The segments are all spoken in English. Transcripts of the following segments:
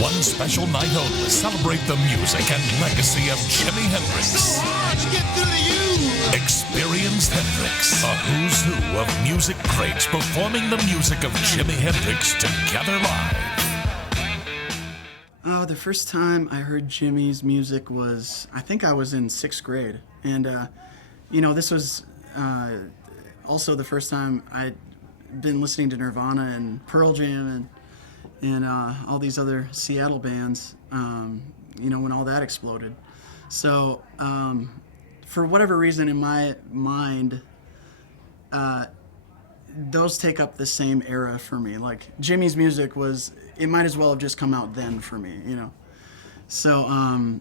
One special night only. Celebrate the music and legacy of Jimi Hendrix. So hard to get through to you. Experience Hendrix. A who's who of music greats performing the music of Jimi Hendrix together live. Oh, the first time I heard Jimi's music was, I think I was in 6th grade. And, this was also the first time I'd been listening to Nirvana and Pearl Jam and all these other Seattle bands, when all that exploded. So, for whatever reason in my mind, those take up the same era for me. Like, Jimi's music it might as well have just come out then for me, So,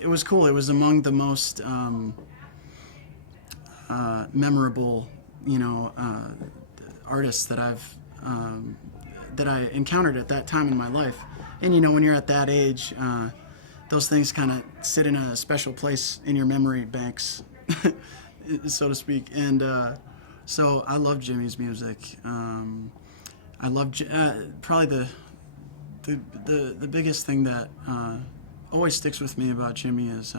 it was cool. It was among the most memorable, artists that that I encountered at that time in my life. And when you're at that age, those things kind of sit in a special place in your memory banks, so to speak. And so I love Jimi's music. I love probably the biggest thing that always sticks with me about Jimi is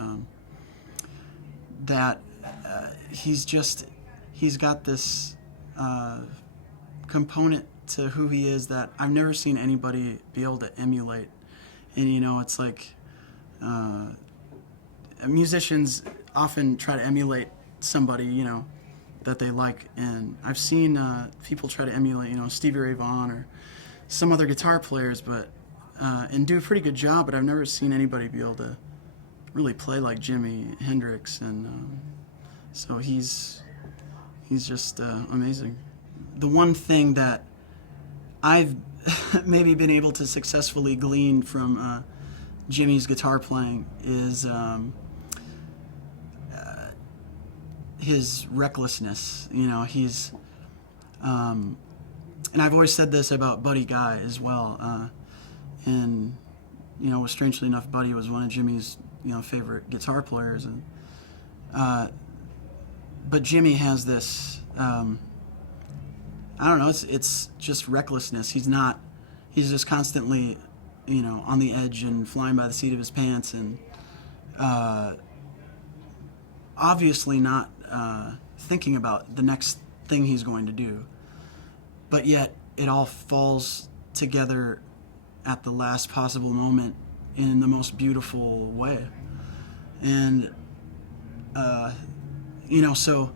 that he's got this component to who he is that I've never seen anybody be able to emulate. And it's like musicians often try to emulate somebody that they like, and I've seen people try to emulate Stevie Ray Vaughan or some other guitar players, but and do a pretty good job, but I've never seen anybody be able to really play like Jimi Hendrix. And so he's just amazing. The one thing that I've maybe been able to successfully glean from Jimi's guitar playing is his recklessness. He's and I've always said this about Buddy Guy as well. And strangely enough, Buddy was one of Jimi's favorite guitar players. And but Jimi has this. I don't know. It's just recklessness. He's just constantly, on the edge and flying by the seat of his pants, and obviously not thinking about the next thing he's going to do. But yet, it all falls together at the last possible moment in the most beautiful way. And so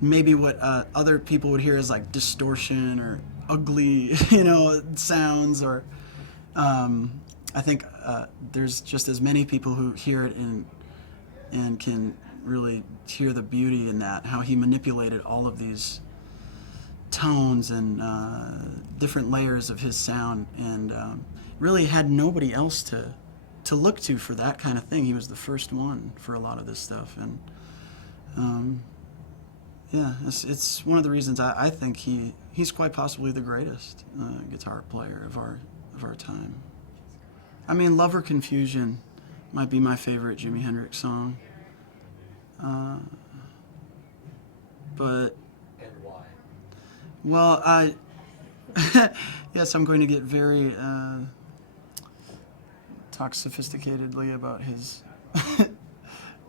maybe what other people would hear is like distortion or ugly, sounds, or I think there's just as many people who hear it and can really hear the beauty in that, how he manipulated all of these tones and different layers of his sound, and really had nobody else to look to for that kind of thing. He was the first one for a lot of this stuff, and it's one of the reasons I think he's quite possibly the greatest guitar player of our time. I mean, Love or Confusion might be my favorite Jimi Hendrix song. But and why? Well, yes, I'm going to get very talk sophisticatedly about his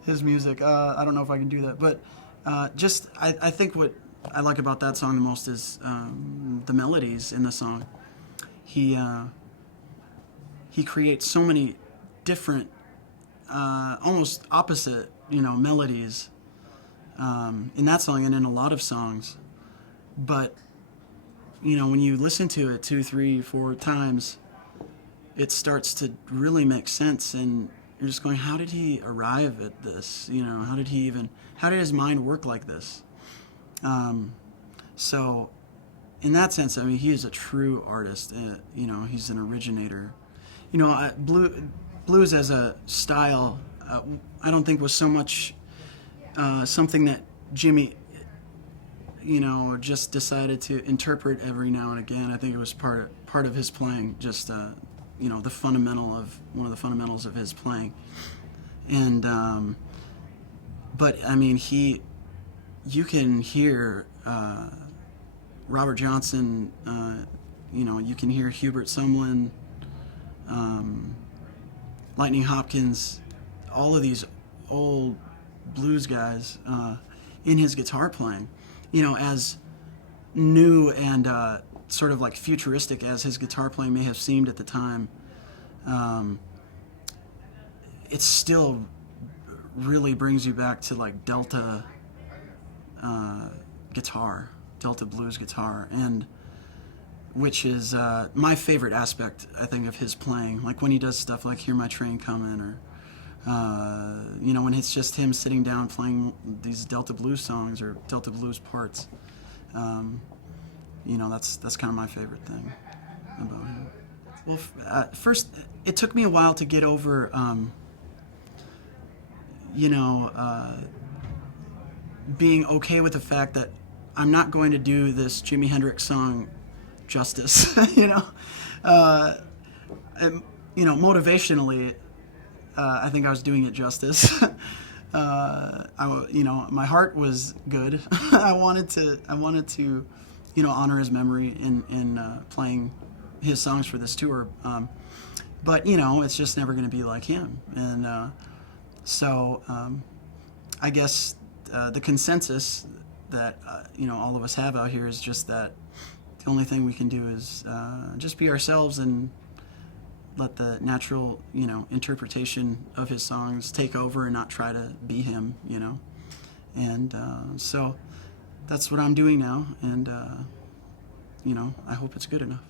his music. I don't know if I can do that, but I think what I like about that song the most is the melodies in the song. He creates so many different, almost opposite, melodies in that song and in a lot of songs. But when you listen to it 2, 3, 4 times, it starts to really make sense, and you're just going, how did he arrive at this? How did his mind work like this? So in that sense, I mean, he is a true artist. He's an originator. Blues as a style, I don't think was so much something that Jimi, just decided to interpret every now and again. I think it was part of his playing, just one of the fundamentals of his playing. And but I mean, you can hear Robert Johnson, you can hear Hubert Sumlin, Lightning Hopkins, all of these old blues guys in his guitar playing, as new and sort of like futuristic as his guitar playing may have seemed at the time, it still really brings you back to like Delta guitar, Delta blues guitar, and which is my favorite aspect, I think, of his playing. Like when he does stuff like "Hear My Train Comin'," or when it's just him sitting down playing these Delta blues songs or Delta blues parts. That's kind of my favorite thing about him. Well, first, it took me a while to get over, being okay with the fact that I'm not going to do this Jimi Hendrix song justice. Motivationally, I think I was doing it justice. My heart was good. I wanted to, honor his memory in playing his songs for this tour. But it's just never going to be like him. And so I guess the consensus that all of us have out here is just that the only thing we can do is just be ourselves and let the natural, interpretation of his songs take over and not try to be him, And so that's what I'm doing now, and I hope it's good enough.